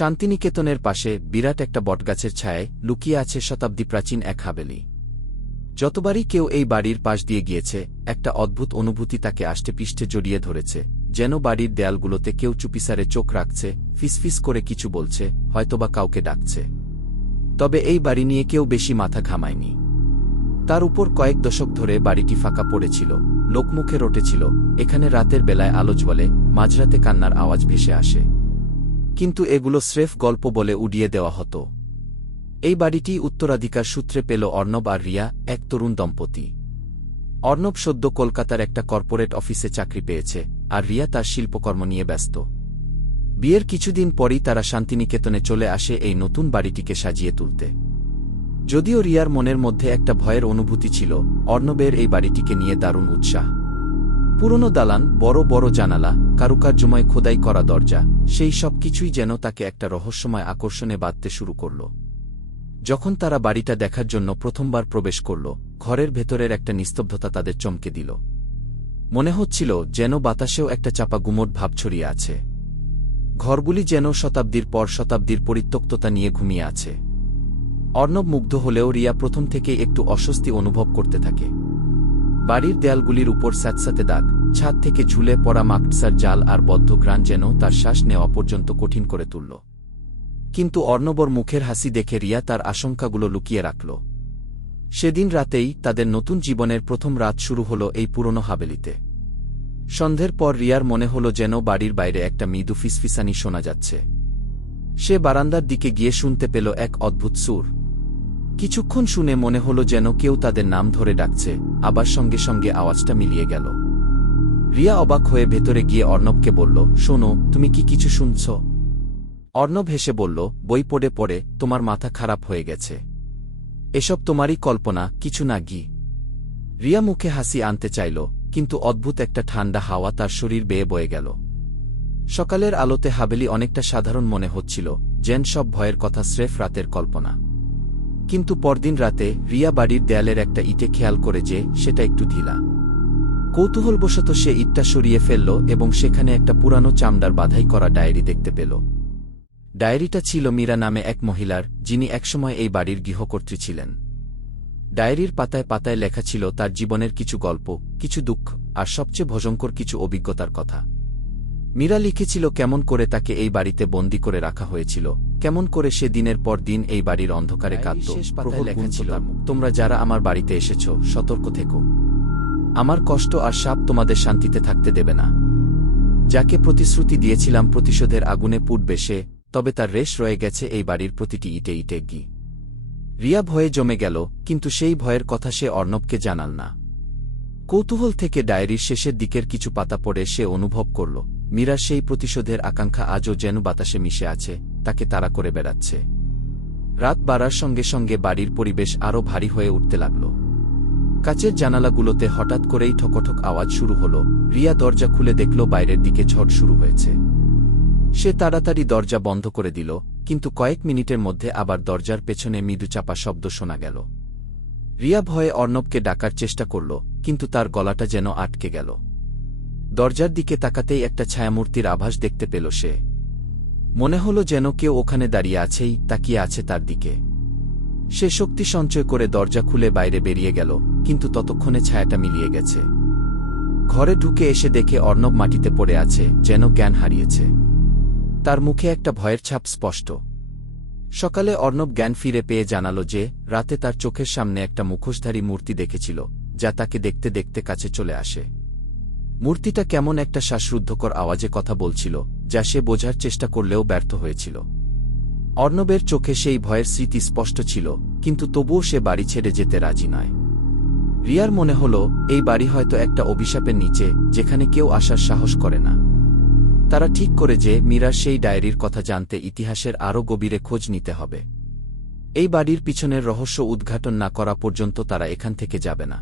শান্তিনিকেতনের পাশে বিরাট একটা বটগাছের ছায়ায় লুকিয়ে আছে শতাব্দী প্রাচীন এক হাভেলি। যতবারই কেউ এই বাড়ির পাশ দিয়ে গিয়েছে, একটা অদ্ভুত অনুভূতি তাকে আষ্টেপৃষ্ঠে জড়িয়ে ধরেছে, যেন বাড়ির দেয়ালগুলোতে কেউ চুপিসারে চোখ রাখছে, ফিসফিস করে কিছু বলছে, হয়তোবা কাউকে ডাকছে। তবে এই বাড়ি নিয়ে কেউ বেশি মাথা ঘামায়নি। তার উপর কয়েক দশক ধরে বাড়িটি ফাঁকা পড়েছিল, লোকমুখে রটেছিল, এখানে রাতের বেলায় আলো জ্বলে, মাঝরাতে কান্নার আওয়াজ ভেসে আসে। কিন্তু এগুলো স্রেফ গল্প বলে উড়িয়ে দেওয়া হতো। এই বাড়িটি উত্তরাধিকার সূত্রে পেল অর্ণব আর রিয়া, এক তরুণ দম্পতি। অর্ণব সদ্য কলকাতার একটা কর্পোরেট অফিসে চাকরি পেয়েছে, আর রিয়া তার শিল্পকর্ম নিয়ে ব্যস্ত। বিয়ের কিছুদিন পরই তারা শান্তিনিকেতনে চলে আসে এই নতুন বাড়িটিকে সাজিয়ে তুলতে। যদিও রিয়ার মনের মধ্যে একটা ভয়ের অনুভূতি ছিল, অর্ণবের এই বাড়িটিকে নিয়ে দারুণ উৎসাহ। পুরনো দালান, বড় বড় জানালা, কারুকার্যময় খোদাই করা দরজা, সেই সব কিছুই যেন তাকে একটা রহস্যময় আকর্ষণে বাঁধতে শুরু করল। যখন তারা বাড়িটা দেখার জন্য প্রথমবার প্রবেশ করল, ঘরের ভেতরের একটা নিস্তব্ধতা তাদের চমকে দিল। মনে হচ্ছিল যেন বাতাসেও একটা চাপা গুমোট ভাব ছড়িয়ে আছে। ঘরগুলি যেন শতাব্দীর পর শতাব্দীর পরিত্যক্ততা নিয়ে ঘুমিয়ে আছে। অর্ণব মুগ্ধ হলেও রিয়া প্রথম থেকেই একটু অস্বস্তি অনুভব করতে থাকে। বাড়ির দেয়ালগুলির উপর স্যাঁতস্যাঁতে দাগ, ছাদ থেকে ঝুলে পড়া মাকড়সার জাল আর বদ্ধ ঘ্রাণ যেন তার শ্বাস নেওয়া পর্যন্ত কঠিন করে তুলল। কিন্তু অর্ণবর মুখের হাসি দেখে রিয়া তার আশঙ্কাগুলো লুকিয়ে রাখল। সেদিন রাতেই তাদের নতুন জীবনের প্রথম রাত শুরু হল এই পুরনো হাভেলিতে। সন্ধ্যের পর রিয়ার মনে হল যেন বাড়ির বাইরে একটা মৃদু ফিসফিসানি শোনা যাচ্ছে। সে বারান্দার দিকে গিয়ে শুনতে পেল এক অদ্ভুত সুর। কিছুক্ষণ শুনে মনে হল যেন কেউ তাদের নাম ধরে ডাকছে, আবার সঙ্গে সঙ্গে আওয়াজটা মিলিয়ে গেল। রিয়া অবাক হয়ে ভেতরে গিয়ে অর্ণবকে বলল, শোনো, তুমি কি কিছু শুনছ? অর্ণব হেসে বলল, বই পড়ে পড়ে তোমার মাথা খারাপ হয়ে গেছে। এসব তোমারই কল্পনা, কিছু না গি। রিয়া মুখে হাসি আনতে চাইল, কিন্তু অদ্ভুত একটা ঠান্ডা হাওয়া তার শরীর বেয়ে বয়ে গেল। সকালের আলোতে হাভেলি অনেকটা সাধারণ মনে হচ্ছিল, যেন সব ভয়ের কথা স্রেফ রাতের কল্পনা। কিন্তু পরদিন রাতে রিয়া বাড়ির দেয়ালের একটা ইটে খেয়াল করে যে সেটা একটু ঢিলা। কৌতূহলবশত সে ইটটা সরিয়ে ফেলল এবং সেখানে একটা পুরানো চামড়ার বাধাই করা ডায়েরি দেখতে পেল। ডায়েরিটা ছিল মীরা নামে এক মহিলার, যিনি একসময় এই বাড়ির গৃহকর্ত্রী ছিলেন। ডায়েরির পাতায় পাতায় লেখা ছিল তার জীবনের কিছু গল্প, কিছু দুঃখ, আর সবচেয়ে ভয়ঙ্কর কিছু অভিজ্ঞতার কথা। মীরা লিখেছিল কেমন করে তাকে এই বাড়িতে বন্দী করে রাখা হয়েছিল, কেমন করে সে দিনের পর দিন এই বাড়ির অন্ধকারে কাঁদত। পাতায় লেখা ছিল, তোমরা যারা আমার বাড়িতে এসেছ, সতর্ক থেকো। আমার কষ্ট আর শাপ তোমাদের শান্তিতে থাকতে দেবে না। যাকে প্রতিশ্রুতি দিয়েছিলাম প্রতিশোধের আগুনে পুড়বে সে, তবে তার রেশ রয়ে গেছে এই বাড়ির প্রতিটি ইটে ইটে গি। রিয়া ভয়ে জমে গেল, কিন্তু সেই ভয়ের কথা সে অর্ণবকে জানাল না। কৌতূহল থেকে ডায়েরির শেষের দিকের কিছু পাতা পড়ে সে অনুভব করল, মীরার সেই প্রতিশোধের আকাঙ্ক্ষা আজও যেন বাতাসে মিশে আছে, তাকে তাড়া করে বেড়াচ্ছে। রাত বাড়ার সঙ্গে সঙ্গে বাড়ির পরিবেশ আরও ভারী হয়ে উঠতে লাগল। কাচের জানালাগুলোতে হঠাৎ করেই ঠকঠক আওয়াজ শুরু হল। রিয়া দরজা খুলে দেখল বাইরের দিকে ঝড় শুরু হয়েছে। সে তাড়াতাড়ি দরজা বন্ধ করে দিল, কিন্তু কয়েক মিনিটের মধ্যে আবার দরজার পেছনে মৃদু চাপা শব্দ শোনা গেল। রিয়া ভয়ে অর্ণবকে ডাকার চেষ্টা করল, কিন্তু তার গলাটা যেন আটকে গেল। দরজার দিকে তাকাতেই একটা ছায়ামূর্তির আভাস দেখতে পেল সে। মনে হল যেন কেউ ওখানে দাঁড়িয়ে আছেই, তাকিয়ে আছে তার দিকে। সে শক্তি সঞ্চয় করে দরজা খুলে বাইরে বেরিয়ে গেল, কিন্তু ততক্ষণে ছায়াটা মিলিয়ে গেছে। ঘরে ঢুকে এসে দেখে অর্ণব মাটিতে পড়ে আছে, যেন জ্ঞান হারিয়েছে। তার মুখে একটা ভয়ের ছাপ স্পষ্ট। সকালে অর্ণব জ্ঞান ফিরে পেয়ে জানাল যে রাতে তার চোখের সামনে একটা মুখোশধারী মূর্তি দেখেছিল, যা তাকে দেখতে দেখতে কাছে চলে আসে। মূর্তিটা কেমন একটা শ্বাসরুদ্ধকর আওয়াজে কথা বলছিল, যা সে বোঝার চেষ্টা করলেও ব্যর্থ হয়েছিল। অর্ণবের চোখে সেই ভয়ের স্মৃতি স্পষ্ট ছিল, কিন্তু তবুও সে বাড়ি ছেড়ে যেতে রাজি নয়। রিয়ার মনে হল এই বাড়ি হয়তো একটা অভিশাপের নিচে, যেখানে কেউ আসার সাহস করে না। তারা ঠিক করে যে মীরার সেই ডায়েরির কথা জানতে ইতিহাসের আরও গভীরে খোঁজ নিতে হবে। এই বাড়ির পিছনের রহস্য উদ্ঘাটন না করা পর্যন্ত তারা এখান থেকে যাবে না।